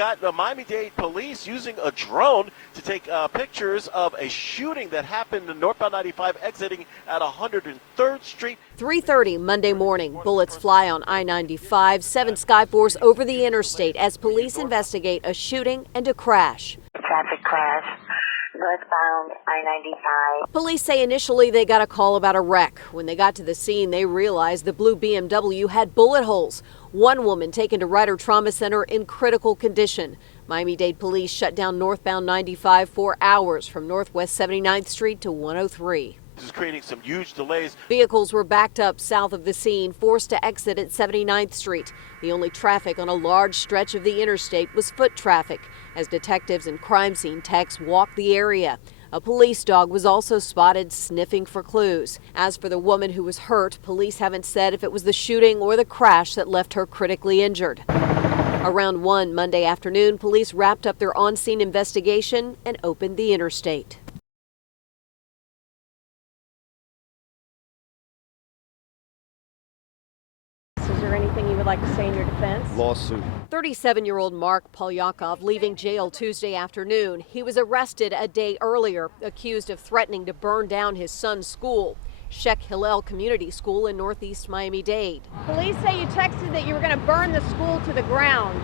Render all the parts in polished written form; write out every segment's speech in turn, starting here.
got the Miami-Dade police using a drone to take pictures of a shooting that happened in northbound 95 exiting at 103rd Street. 3:30 Monday morning, bullets fly on I-95, 7 Skyforce over the interstate as police investigate a shooting and a crash. Traffic crash, northbound I-95. Police say initially they got a call about a wreck. When they got to the scene, they realized the blue BMW had bullet holes. One woman taken to Ryder Trauma Center in critical condition. Miami-Dade police shut down northbound 95 for hours from Northwest 79th Street to 103. This is creating some huge delays. Vehicles were backed up south of the scene, forced to exit at 79th Street. The only traffic on a large stretch of the interstate was foot traffic, as detectives and crime scene techs walked the area. A police dog was also spotted sniffing for clues. As for the woman who was hurt, police haven't said if it was the shooting or the crash that left her critically injured. Around 1 Monday afternoon, police wrapped up their on-scene investigation and opened the interstate. Is there anything you would like to say in your defense? Lawsuit. 37-year-old Mark Polyakov leaving jail Tuesday afternoon. He was arrested a day earlier, accused of threatening to burn down his son's school, Sheikh Hillel Community School in northeast Miami-Dade. Police say you texted that you were going to burn the school to the ground.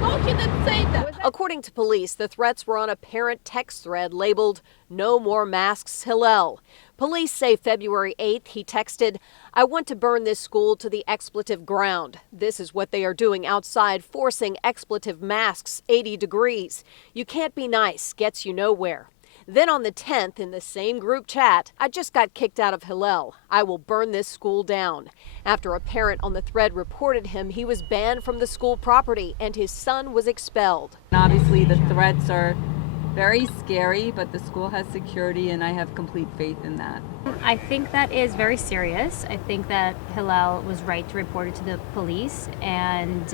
No, she didn't say that. According to police, the threats were on a parent text thread labeled "No More Masks Hillel." Police say February 8th he texted, "I want to burn this school to the expletive ground." This is what they are doing outside, forcing expletive masks 80 degrees. "You can't be nice," gets you nowhere. Then on the 10th, in the same group chat, "I just got kicked out of Hillel. I will burn this school down." After a parent on the thread reported him, he was banned from the school property and his son was expelled. Obviously, the threats are very scary, but the school has security and I have complete faith in that. I think that is very serious. I think that Hillel was right to report it to the police, and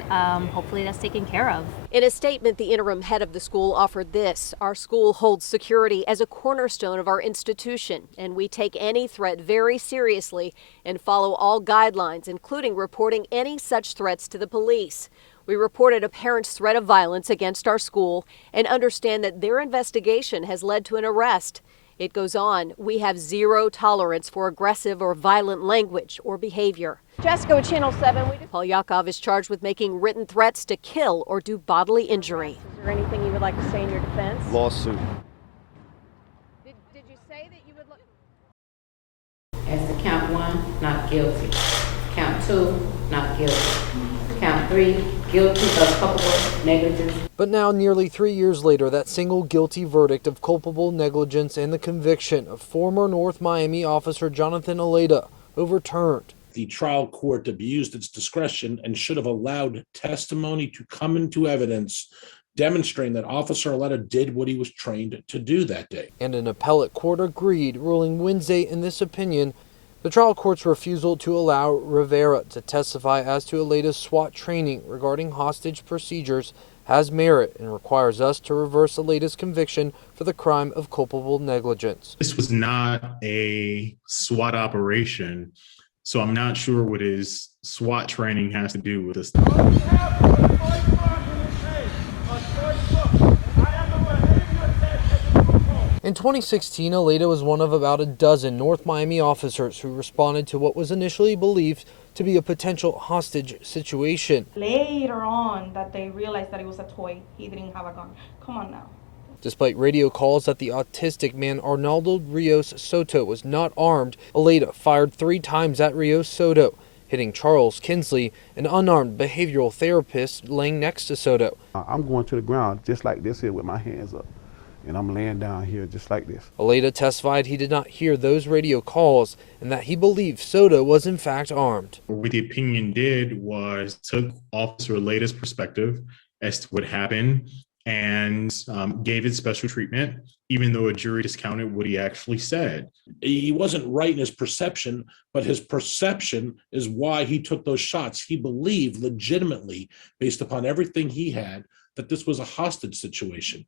hopefully that's taken care of. In a statement, the interim head of the school offered this: "Our school holds security as a cornerstone of our institution, and we take any threat very seriously and follow all guidelines, including reporting any such threats to the police. We reported a parent's threat of violence against our school and understand that their investigation has led to an arrest." It goes on, "We have zero tolerance for aggressive or violent language or behavior." Jessica with Channel 7. Polyakov is charged with making written threats to kill or do bodily injury. Is there anything you would like to say in your defense? Lawsuit. Did you say that you would look? As to count 1, not guilty. Count 2, not guilty. Count 3, guilty of culpable negligence. But now, nearly 3 years later, that single guilty verdict of culpable negligence and the conviction of former North Miami officer Jonathan Aleda overturned. The trial court abused its discretion and should have allowed testimony to come into evidence demonstrating that Officer Aleda did what he was trained to do that day. And an appellate court agreed, ruling Wednesday in this opinion. The trial court's refusal to allow Rivera to testify as to Aleda's SWAT training regarding hostage procedures has merit and requires us to reverse Aleda's conviction for the crime of culpable negligence. This was not a SWAT operation, so I'm not sure what his SWAT training has to do with this. In 2016, Aleda was one of about a dozen North Miami officers who responded to what was initially believed to be a potential hostage situation. Later on that they realized that it was a toy. He didn't have a gun. Come on now. Despite radio calls that the autistic man Arnaldo Rios Soto was not armed, Aleda fired 3 times at Rios Soto, hitting Charles Kinsley, an unarmed behavioral therapist laying next to Soto. I'm going to the ground just like this here with my hands up. And I'm laying down here just like this. Aleda testified he did not hear those radio calls and that he believed Soto was in fact armed. What the opinion did was took Officer Aleda's perspective as to what happened and gave it special treatment, even though a jury discounted what he actually said. He wasn't right in his perception, but his perception is why he took those shots. He believed legitimately, based upon everything he had, that this was a hostage situation.